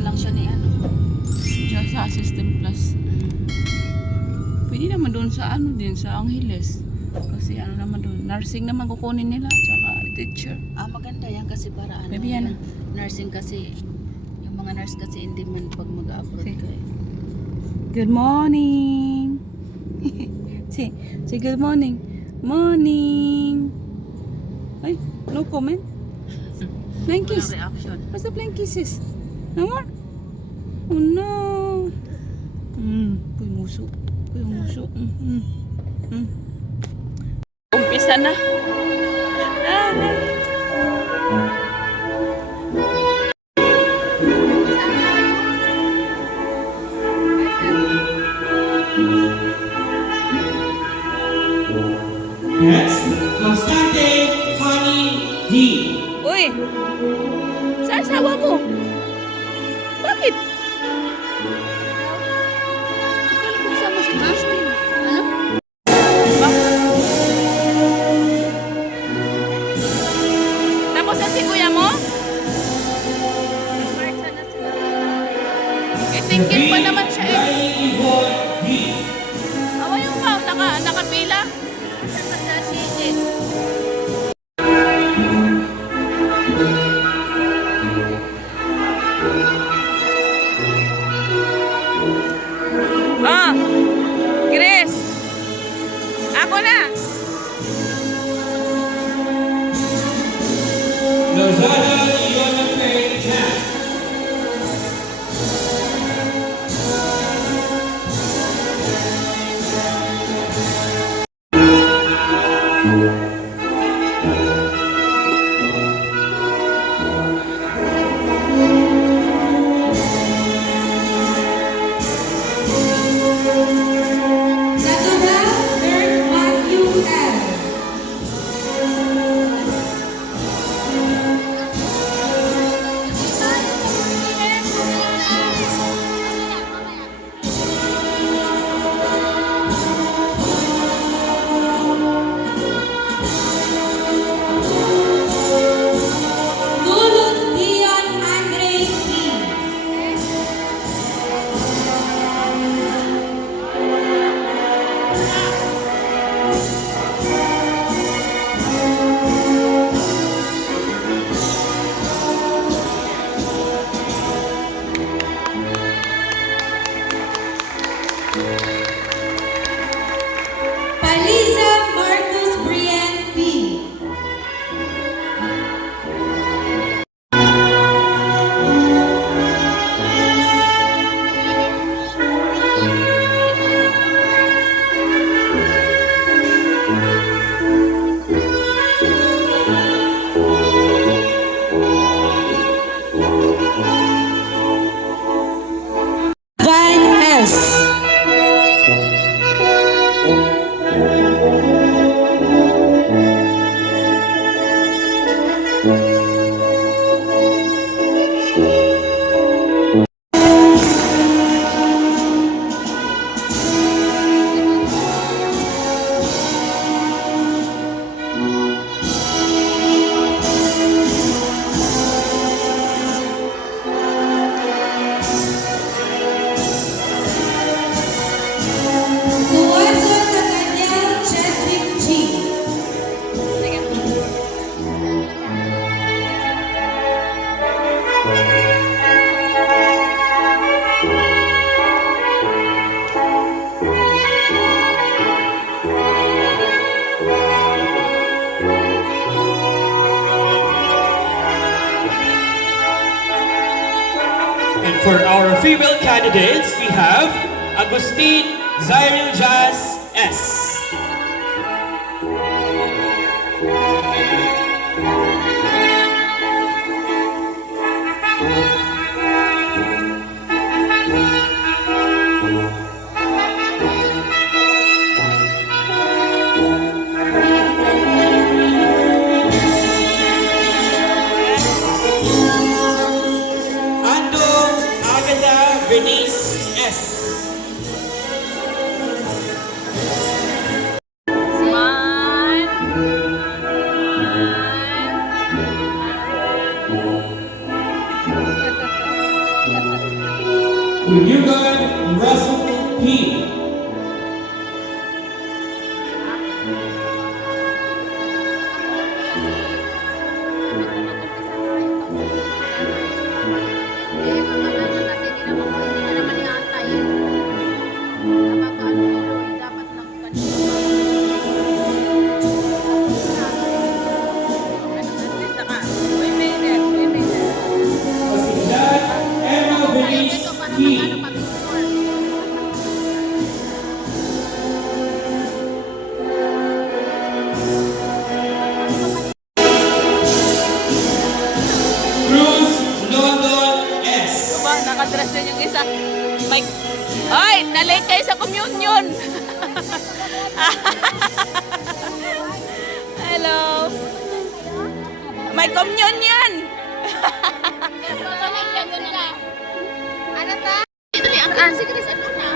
na lang siya ni ano. Diyan sa Assistant Plus. Pwede naman doon sa ano din, sa Angeles. Kasi ano naman doon, nursing naman kukunin nila, tsaka teacher. Maganda yan kasi para ano. Maybe yan. Nursing kasi, yung mga nurse kasi hindi man pag mag-abroad Okay. ka eh. Good morning! say good morning. Morning! Ay, no comment? Flying kiss. Walang reaction. What's the flying kisses? No more? Oh no! Puy muso. Puy muso. Umpisa na. Next, Constante Honey D. Uy! Saan sawa mo? Bakit? Akala ko sama si Justin. Ano? Tapos na si kuya mo? Marcha na sila. Eh, tingin pa naman siya eh. Yvonne D. Awa yung pa, nakapila. Asan ba sa sige? Ah! Chris! Ako na! Lozada Iona Faye Chan. Natural Third Matthew L. Dulot Dion Andre P. Paliza Marcus Brian P. Van S. Tuwazo Nathaniel Chadwick G. And for our female candidates, we have Agustin Zyril Jazz S. Ando Agatha Venice S. One. Huyugan Russell P. Pasinjan Emma Venice P. Cruz London S. Ba, nakadress din yung isa. Mike. Ay, nalate kayo sa communion. Hello. May communion. Ano ta? Ito ni ang si Chris ano na?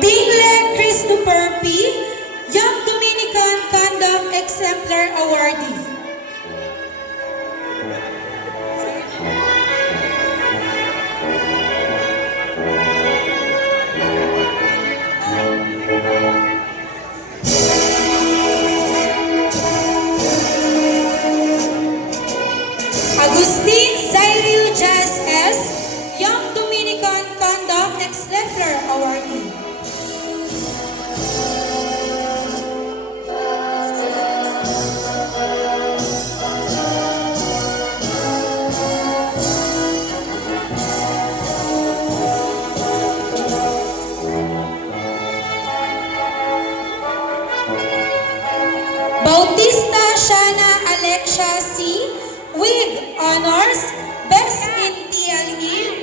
Tingle Christopher P., Young Dominican Conduct Exemplar Awardee. Agustin Cyril Jazz S., Young Dominican Conduct Exemplar Awardee. Bautista Shana Alexia C. with honors, Best in TLE.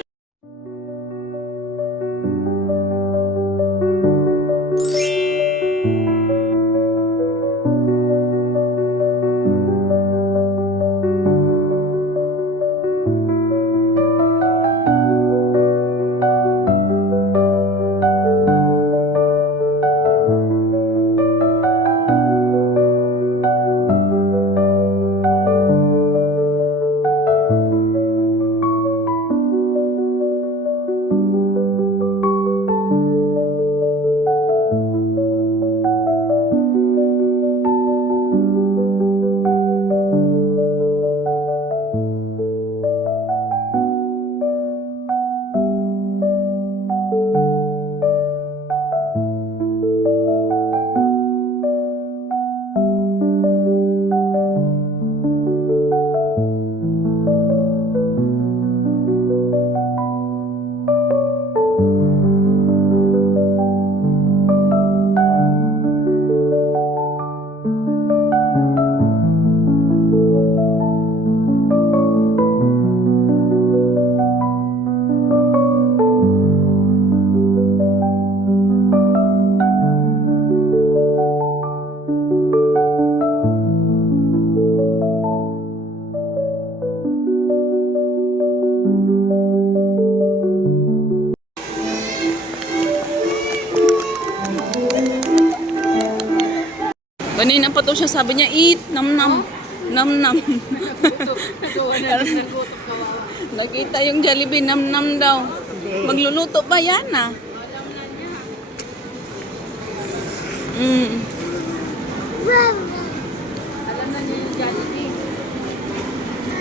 Kanina pa to siya, sabi niya, eat, nam-nam. Nam-nam. Nakita yung Jollibee, nam-nam daw. Magluluto pa yan ah. Alam na niya yung Jollibee.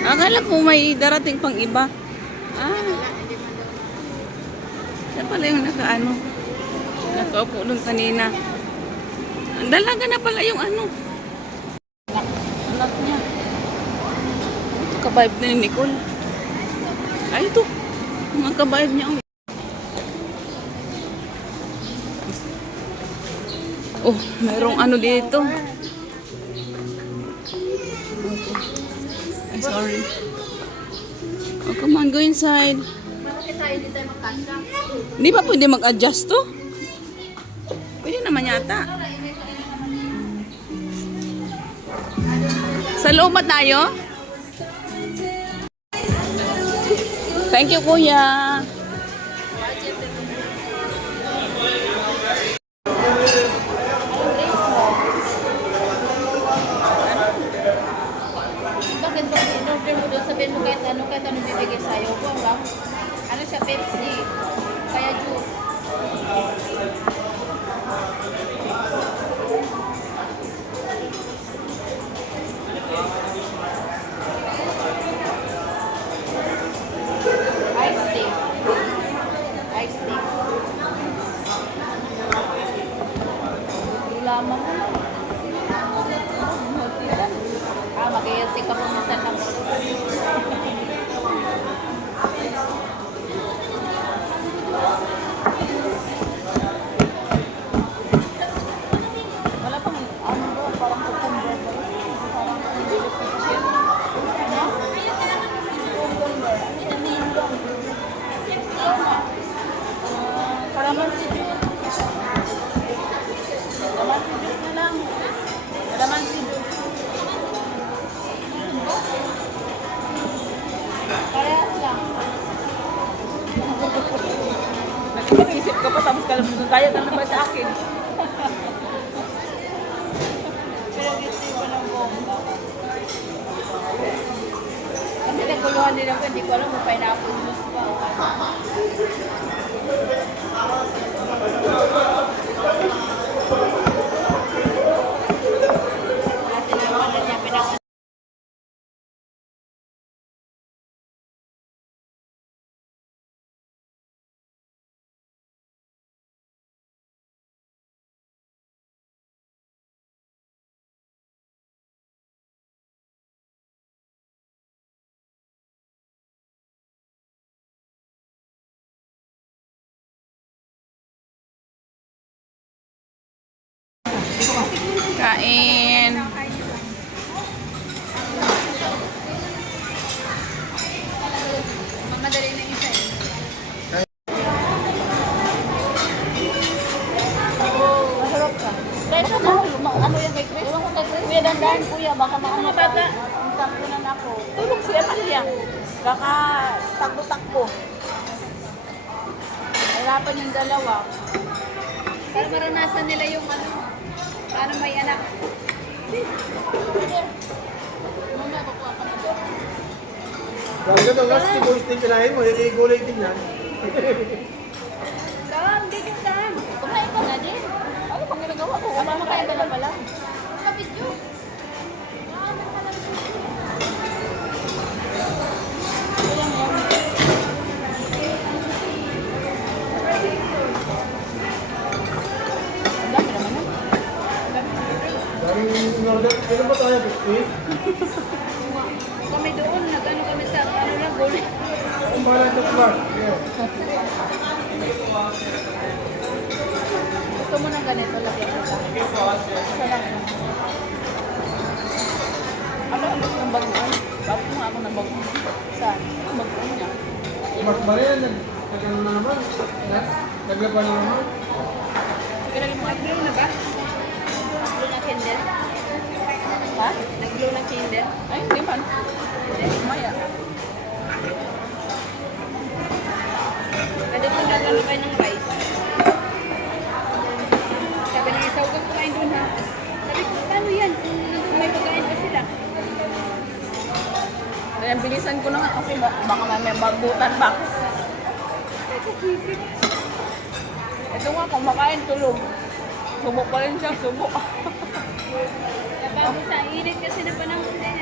Akala ko may darating pang iba. Siya pala yung nakaano. Nakaupo doon kanina. Ang dalaga na pala yung ano. Anak niya. Ito kabibe na ni Nicole. Ay, ito. Mga kabibe niya. Oh, mayroong ano dito. Ay, sorry. Oh, come on, go inside. Bakit tayo hindi tayo magkasya? Hindi pa pwede mag-adjust to? Pwede naman yata. Sa loob ba tayo? Thank you, kuya. Bakit ba in-order mo doon? Sabihin mo kahit ano bibigay sa'yo. Kung ba? Ano siya, Pepsi. Kaya juice. Iced tea. Iced tea. Lamang mo. Mag-iirti ka po minsan lang. Wala pang ano doon, parang cucumber. Parang nililip ko kasi. Ano? Cucumber. Tama. Kalamansi juice. Kalamansi juice na lang. Kalamansi juice. Parehas lang. Nag-isip ka pa, tapos ka lang kaya na naman sa akin. Pero gusto ko ng bomba. Kasi naguluhan din ako, hindi ko alam kung pineapple juice pa. Kasi naman na niya pinaka Kain. mamadali na isa eh. Masarap ka. Kahit ano, ano yan kay Chris? Kuya, dandan kuya, baka maano ka. Ang sakto na ako. Tulog siya kanya. Kaka-takbo-takbo. Hirapan yung dalawa. Para maranasan nila yung ano, paano may anak. Mamaya kukuha ka na doon. Ganda ng last siguro din kinain mo, hindi gulay din yan. Daan, bigyan daan. Kumain ka na din. Ano pang ginagawa ko? Ano mo kaya dala pala? Kapidyo. Ang dami naman yan. Daming in-order. Kailan ba tayo, 50? Kami doon, nag-ano kami sa ano lang, gulay. Ang bahala sa Clark. Yeah. Gusto mo ng ganito, lagyan ko lang. Isa lang. Ano ang gusto ng bagoong? Bakit mo ako ng bagoong? Saan? Ang bagoong niya. Mark Marian, nag-ano na naman. Naglaba na naman. Sige lang mo, nag-blow na ba? Nag-blow na candle? Ha? Nag-blow na candle? Ay, hindi man. Maya. Pwede ko nagano kayo ng rice. Sabi ng isa, huwag kang kumain doon ha. Sabi ko, paano yan? Kung nandun may pagkain pa sila. Kaya bilisan ko na nga kasi baka may bagutan pa. Ito nga, kumakain, tulog. Subok pa rin siya, subok. Kapag sa init kasi na panahon din.